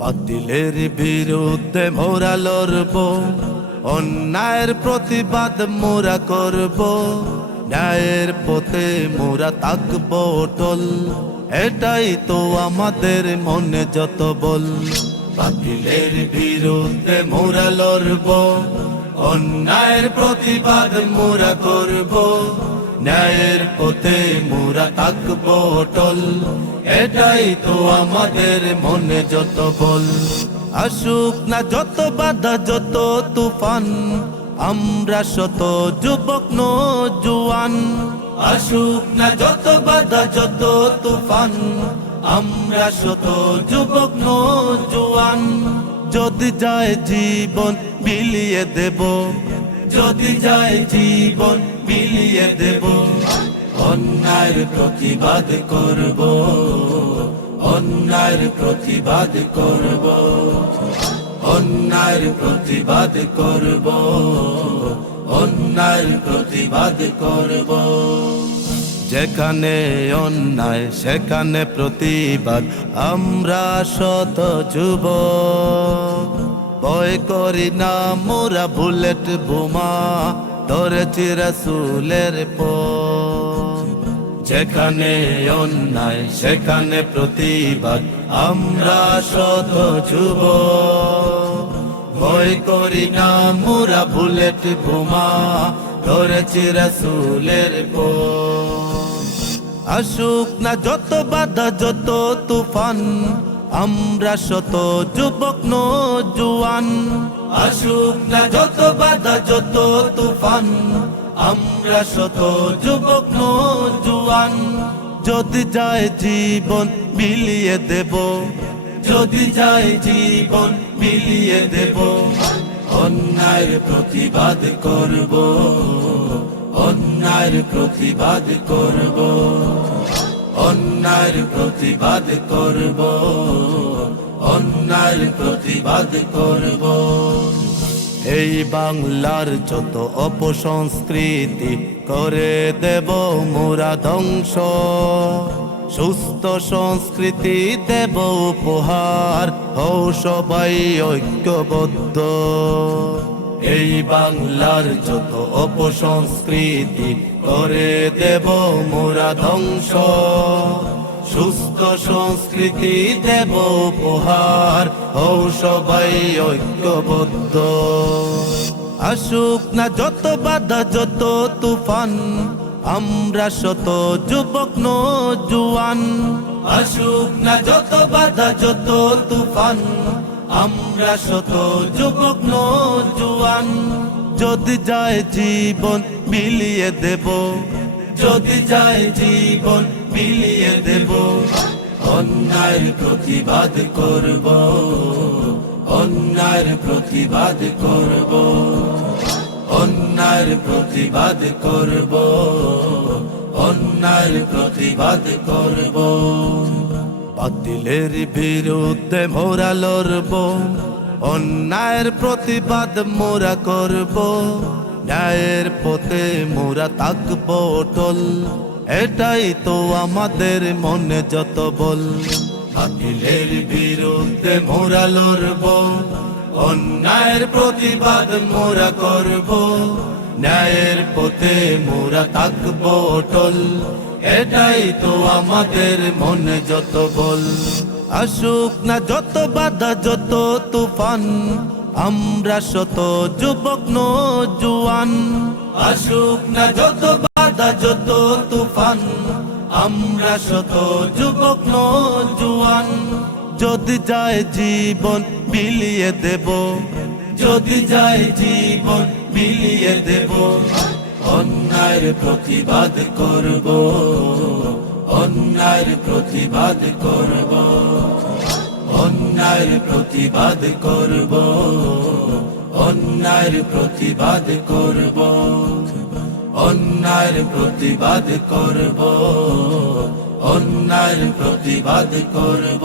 বাতিলের বিরুদ্ধে মোরা লড়ব, অন্যায়ের প্রতিবাদ মোরা করব, ন্যায়ের পথে মোরা থাকব অটল, এটাই তো আমাদের মনে যত বল। বাতিলের বিরুদ্ধে মোরা লড়ব, অন্যায়ের প্রতিবাদ মোরা করব, ন্যায়ের পথে মোরা থাকব অটল, এটাই তো আমাদের মনে যত বল। আসুক না যত বাধা যত তুফান, আমরা শত যুবক নওজোয়ান। আসুক না যত বাধা যত তুফান, আমরা শত যুবক নওজোয়ান। যদি যায় জীবন বিলিয়ে দেব, যদি যায় জীবন বিলিয়ে দেব, অন্যায়ের প্রতিবাদ করব, অন্যায়ের প্রতিবাদ করব, অন্যায়ের প্রতিবাদ করব, অন্যায়ের প্রতিবাদ করব। যেখানে অন্যায় সেখানে প্রতিবাদ, আমরা শত যুবক ভয় করি না মোরা বুলেট বোমা, ধরেছি রাসূলের পথ। যেখানে অন্যায় সেখানে প্রতিবাদ, আমরা শত যুবক ভয় করি না মোরা বুলেট বোমা, ধরেছি রাসূলের পথ। আসুক না যত বাধা যত তুফান, আমরা শত যুবক নওজোয়ান। আসুক না যত বাধা যত তুফান, আমরা শত যুবক নওজোয়ান। যদি যায় জীবন বিলিয়ে দেব, যদি যায় জীবন বিলিয়ে দেব, অন্যায়ের প্রতিবাদ করব, অন্যায়ের প্রতিবাদ করব, অন্যায়ের প্রতিবাদ করব, অন্যায়ের প্রতিবাদ করব। এই বাংলার যত অপসংস্কৃতি করে দেব মোরা ধ্বংস, সুস্থ সংস্কৃতি দেব উপহার, হও সবাই ঐক্যবদ্ধ। এই বাংলার যত অপসংস্কৃতি করে দেব মোরা ধ্বংস, সুস্থ সংস্কৃতি দেব উপহার, হও সবাই ঐক্যবদ্ধ। আসুক না যত বাধা যত তুফান, আমরা শত যুবক নওজোয়ান। আসুক না যত বাধা যত তুফান, আমরা শত যুবক নওজোয়ান। যদি যায় জীবন বিলিয়ে দেব, যদি যায় জীবন বিলিয়ে দেব, অন্যায়ের প্রতিবাদ করব, অন্যায়ের প্রতিবাদ করব, অন্যায়ের প্রতিবাদ করব, অন্যায়ের প্রতিবাদ করব। বাতিলের বিরুদ্ধে মোরা লড়ব, অন্যায়ের প্রতিবাদ মোরা করব, ন্যায়ের পথে মোরা থাকব অটল, এটাই তো আমাদের মনে যত বল। বাতিলের বিরুদ্ধে মোরা লড়ব, অন্যায়ের প্রতিবাদ মোরা করব, ন্যায়ের পথে মোরা থাকব অটল, এটাই তো আমাদের মনে যত বল। আসুক না যত বাধা যত তুফান, আমরা শত যুবক নওজোয়ান। আসুক না যত বাধা যত তুফান, আমরা শত যুবক নওজোয়ান। যদি যায় জীবন বিলিয়ে দেব, যদি যায় জীবন বিলিয়ে দেব, অন্যায়ের প্রতিবাদ করব, অন্যায়ের প্রতিবাদ করব, অন্যায়ের প্রতিবাদ করব, অন্যায়ের প্রতিবাদ করব, অন্যায়ের প্রতিবাদ করব, অন্যায়ের প্রতিবাদ করব।